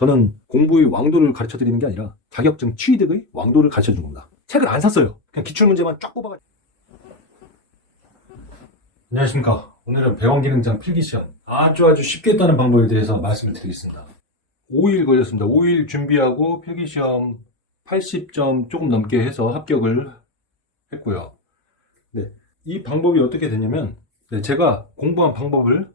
저는 공부의 왕도를 가르쳐 드리는 게 아니라 자격증 취득의 왕도를 가르쳐 주는 겁니다. 책을 안 샀어요. 그냥 기출문제만 쫙 뽑아가지고. 안녕하십니까. 오늘은 배원기능장 필기시험 아주 쉽게 따는 방법에 대해서 말씀을 드리겠습니다. 5일 걸렸습니다. 5일 준비하고 필기시험 80점 조금 넘게 해서 합격을 했고요. 네, 이 방법이 어떻게 되냐면 제가 공부한 방법을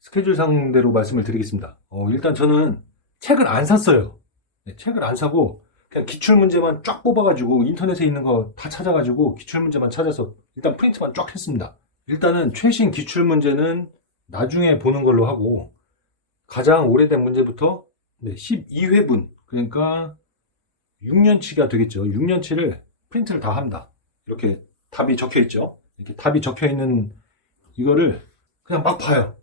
스케줄 상대로 말씀을 드리겠습니다. 일단 저는 책을 안 샀어요. 네, 책을 안 사고 그냥 기출문제만 쫙 뽑아가지고 인터넷에 있는 거 다 찾아가지고 기출문제만 찾아서 일단 프린트만 쫙 했습니다. 일단은 최신 기출문제는 나중에 보는 걸로 하고 가장 오래된 문제부터 12회분 그러니까 6년치가 되겠죠. 6년치를 프린트를 다 합니다. 이렇게 답이 적혀 있죠. 이렇게 답이 적혀 있는 이거를 그냥 막 봐요.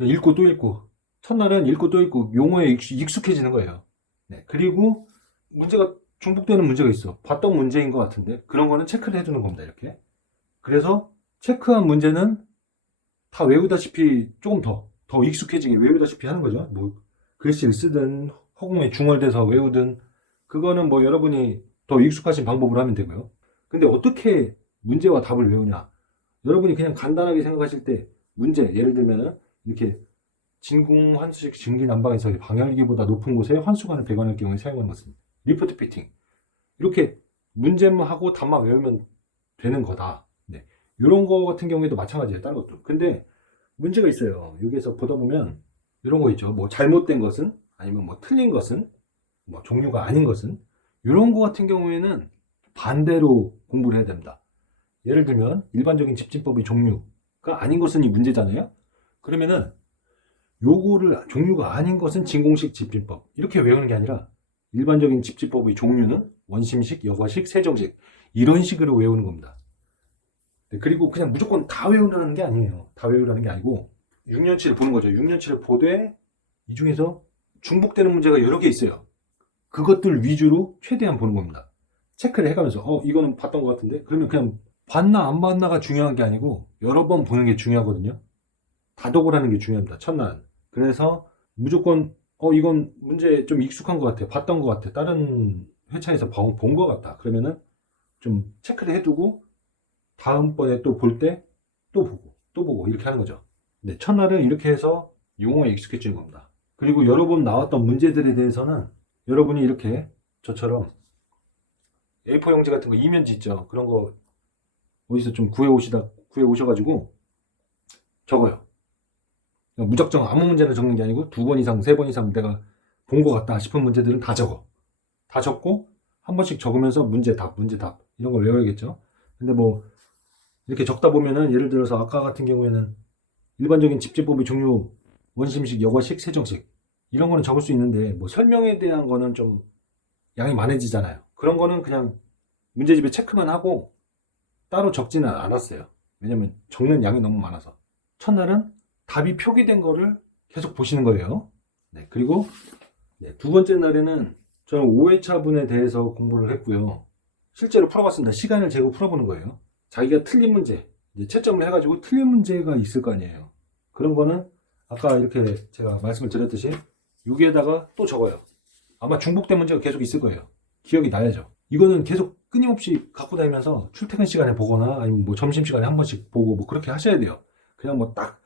읽고 또 읽고 첫날은 읽고 또 읽고 용어에 익숙해지는 거예요. 네, 그리고 문제가 중복되는 문제가 있어. 봤던 문제인 것 같은데 그런 거는 체크를 해두는 겁니다. 이렇게. 그래서 체크한 문제는 다 외우다시피 조금 더 익숙해지게 외우다시피 하는 거죠. 뭐 글씨를 쓰든 허공에 중얼대서 외우든 그거는 뭐 여러분이 더 익숙하신 방법으로 하면 되고요. 근데 어떻게 문제와 답을 외우냐? 여러분이 그냥 간단하게 생각하실 때 문제 예를 들면은 이렇게 진공 환수식 증기난방에서 방열기보다 높은 곳에 환수관을 배관할 경우에 사용하는 것은 리포트 피팅. 이렇게 문제만 하고 답만 외우면 되는 거다. 네. 이런 거 같은 경우에도 마찬가지예요. 다른 것도. 근데 문제가 있어요. 여기에서 보다 보면 이런 거 있죠. 뭐 잘못된 것은 아니면 뭐 틀린 것은 뭐 종류가 아닌 것은 이런 거 같은 경우에는 반대로 공부를 해야 됩니다. 예를 들면 일반적인 집진법의 종류가 아닌 것은 이 문제잖아요. 그러면은 요거를 종류가 아닌 것은 진공식 집진법 이렇게 외우는 게 아니라 일반적인 집진법의 종류는 원심식, 여과식, 세정식 이런 식으로 외우는 겁니다. 네, 그리고 그냥 무조건 다 외우라는 게 아니에요. 다 외우라는 게 아니고 6년치를 보는 거죠. 6년치를 보되 이 중에서 중복되는 문제가 여러 개 있어요. 그것들 위주로 최대한 보는 겁니다. 체크를 해가면서 이거는 봤던 것 같은데 그러면 그냥 봤나 안 봤나가 중요한 게 아니고 여러 번 보는 게 중요하거든요. 다독을 하는 게 중요합니다. 첫날. 그래서 무조건 이건 문제 좀 익숙한 것 같아. 봤던 것 같아. 다른 회차에서 본 것 같다. 그러면은 좀 체크를 해두고 다음번에 또 볼 때 또 보고 이렇게 하는 거죠. 네, 첫날은 이렇게 해서 용어에 익숙해지는 겁니다. 그리고 여러 번 나왔던 문제들에 대해서는 여러분이 이렇게 저처럼 A4 용지 같은 거 이면지 있죠. 그런 거 어디서 좀 구해 오셔가지고 적어요. 무작정 아무 문제나 적는 게 아니고 2번 이상, 3번 이상 내가 본 것 같다 싶은 문제들은 다 적어. 다 적고 한 번씩 적으면서 문제 답 이런 걸 외워야겠죠. 근데 뭐 이렇게 적다 보면은 예를 들어서 아까 같은 경우에는 일반적인 집제법의 종류 원심식, 여과식, 세정식 이런 거는 적을 수 있는데 뭐 설명에 대한 거는 좀 양이 많아지잖아요. 그런 거는 그냥 문제집에 체크만 하고 따로 적지는 않았어요. 왜냐면 적는 양이 너무 많아서. 첫날은 답이 표기된 거를 계속 보시는 거예요. 네, 그리고 두 번째 날에는 저는 5회차분에 대해서 공부를 했고요. 실제로 풀어봤습니다. 시간을 재고 풀어보는 거예요. 자기가 틀린 문제, 이제 채점을 해가지고 틀린 문제가 있을 거 아니에요. 그런 거는 아까 이렇게 제가 말씀을 드렸듯이 여기에다가 또 적어요. 아마 중복된 문제가 계속 있을 거예요. 기억이 나야죠. 이거는 계속 끊임없이 갖고 다니면서 출퇴근 시간에 보거나 아니면 뭐 점심시간에 한 번씩 보고 뭐 그렇게 하셔야 돼요. 그냥 뭐 딱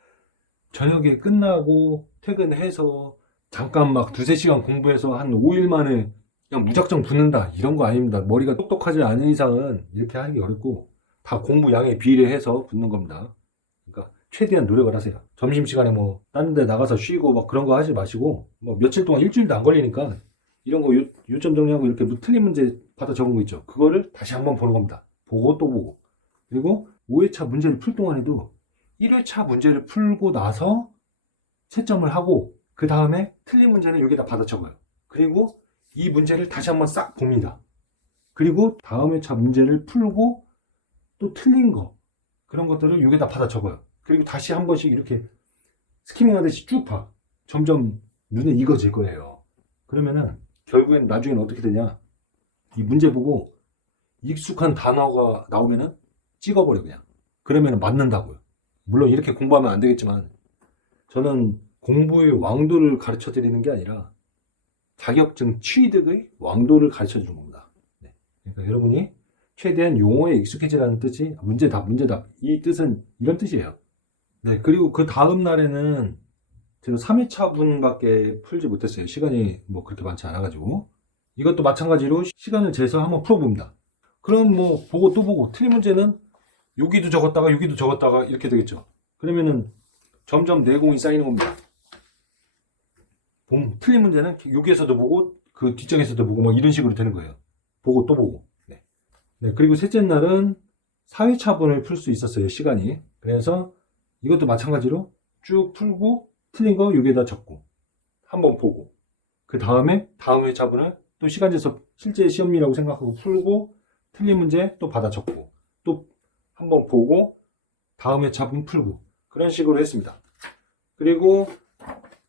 저녁에 끝나고 퇴근해서 잠깐 막 2~3시간 공부해서 한 5일 만에 그냥 무작정 붙는다 이런 거 아닙니다. 머리가 똑똑하지 않은 이상은 이렇게 하기 어렵고 다 공부 양에 비례해서 붙는 겁니다. 그러니까 최대한 노력을 하세요. 점심시간에 뭐 다른 데 나가서 쉬고 막 그런 거 하지 마시고 뭐 며칠 동안 일주일도 안 걸리니까 이런 거 요점 정리하고 이렇게 뭐 틀린 문제 받아 적은 거 있죠. 그거를 다시 한번 보는 겁니다. 보고 또 보고. 그리고 5회차 문제를 풀 동안에도 1회차 문제를 풀고 나서 채점을 하고 그 다음에 틀린 문제는 여기다 받아 적어요. 그리고 이 문제를 다시 한번 싹 봅니다. 그리고 다음 회차 문제를 풀고 또 틀린 거 그런 것들을 여기다 받아 적어요. 그리고 다시 한 번씩 이렇게 스키밍 하듯이 쭉 봐. 점점 눈에 익어질 거예요. 그러면은 결국엔 나중에는 어떻게 되냐? 이 문제 보고 익숙한 단어가 나오면은 찍어버려 그냥. 그러면은 맞는다고요. 물론 이렇게 공부하면 안 되겠지만 저는 공부의 왕도를 가르쳐 드리는 게 아니라 자격증 취득의 왕도를 가르쳐 주는 겁니다. 네. 그러니까 여러분이 최대한 용어에 익숙해지라는 뜻이 문제답, 문제답. 이 뜻은 이런 뜻이에요. 네. 그리고 그 다음 날에는 제가 3회차 분밖에 풀지 못했어요. 시간이 뭐 그렇게 많지 않아가지고. 이것도 마찬가지로 시간을 재서 한번 풀어봅니다. 그럼 뭐 보고 또 보고 틀린 문제는 여기도 적었다가 여기도 적었다가 이렇게 되겠죠. 그러면은 점점 내공이 쌓이는 겁니다. 틀린 문제는 여기에서도 보고 그 뒷장에서도 보고 뭐 이런 식으로 되는 거예요. 보고 또 보고. 네. 네. 그리고 셋째 날은 4회차분을 풀 수 있었어요. 시간이. 그래서 이것도 마찬가지로 쭉 풀고 틀린 거 여기에다 적고 한번 보고 그 다음에 다음 회차분을 또 시간 재서 실제 시험이라고 생각하고 풀고 틀린 문제 또 받아 적고 또 한번 보고 다음 회차분 풀고 그런 식으로 했습니다. 그리고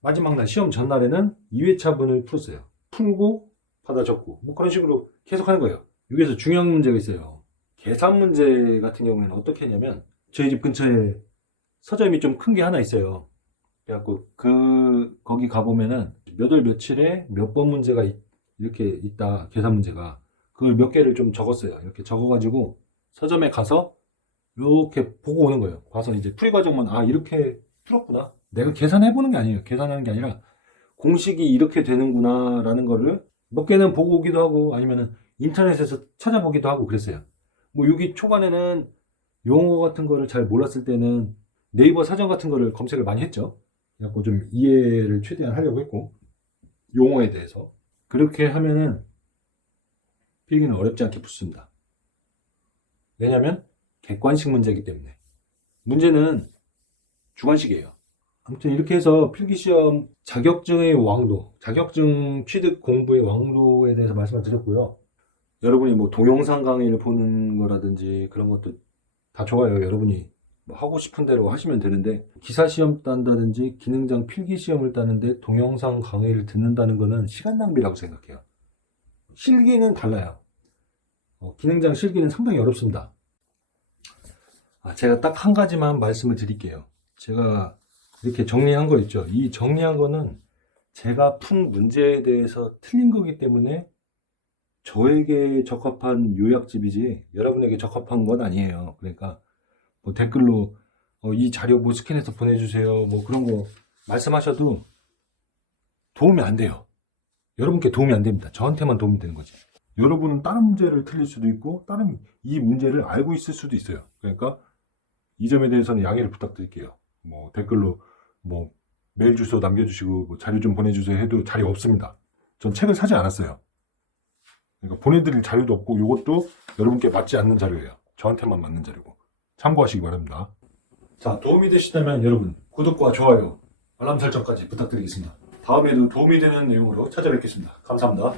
마지막 날 시험 전날에는 2회차분을 풀었어요. 풀고 받아 적고 뭐 그런 식으로 계속 하는 거예요. 여기서 중요한 문제가 있어요. 계산 문제 같은 경우에는 어떻게 했냐면 저희 집 근처에 서점이 좀 큰 게 하나 있어요. 그래갖고 거기 가보면은 몇 월 며칠에 몇 번 문제가 이렇게 있다. 계산 문제가 그걸 몇 개를 좀 적었어요. 이렇게 적어가지고 서점에 가서 이렇게 보고 오는 거예요. 가서 이제 풀이 과정만 이렇게 풀었구나. 내가 계산해보는 게 아니에요. 계산하는 게 아니라 공식이 이렇게 되는구나 라는 거를 몇 개는 보고 오기도 하고 아니면은 인터넷에서 찾아보기도 하고 그랬어요. 뭐 여기 초반에는 용어 같은 거를 잘 몰랐을 때는 네이버 사전 같은 거를 검색을 많이 했죠. 그래갖고 좀 이해를 최대한 하려고 했고 용어에 대해서 그렇게 하면은 필기는 어렵지 않게 붙습니다. 왜냐면 객관식 문제이기 때문에 문제는 주관식이에요. 아무튼 이렇게 해서 필기시험 자격증의 왕도, 자격증 취득 공부의 왕도에 대해서 말씀을 드렸고요. 여러분이 뭐 동영상 강의를 보는 거라든지 그런 것도 다 좋아요. 여러분이 뭐 하고 싶은 대로 하시면 되는데 기사시험 딴다든지 기능장 필기시험을 따는데 동영상 강의를 듣는다는 거는 시간 낭비라고 생각해요. 실기는 달라요. 기능장 실기는 상당히 어렵습니다. 제가 딱 한 가지만 말씀을 드릴게요. 제가 이렇게 정리한 거 있죠. 이 정리한 거는 제가 푼 문제에 대해서 틀린 거기 때문에 저에게 적합한 요약집이지 여러분에게 적합한 건 아니에요. 그러니까 뭐 댓글로 이 자료 뭐 스캔해서 보내주세요. 뭐 그런 거 말씀하셔도 도움이 안 돼요. 여러분께 도움이 안 됩니다. 저한테만 도움이 되는 거지. 여러분은 다른 문제를 틀릴 수도 있고 다른 이 문제를 알고 있을 수도 있어요. 그러니까 이 점에 대해서는 양해를 부탁드릴게요. 뭐 댓글로 뭐 메일 주소 남겨주시고 뭐 자료 좀 보내주세요 해도 자료 없습니다. 전 책을 사지 않았어요. 그러니까 보내드릴 자료도 없고 이것도 여러분께 맞지 않는 자료예요. 저한테만 맞는 자료고 참고하시기 바랍니다. 자, 도움이 되시다면 여러분 구독과 좋아요, 알람 설정까지 부탁드리겠습니다. 다음에도 도움이 되는 내용으로 찾아뵙겠습니다. 감사합니다.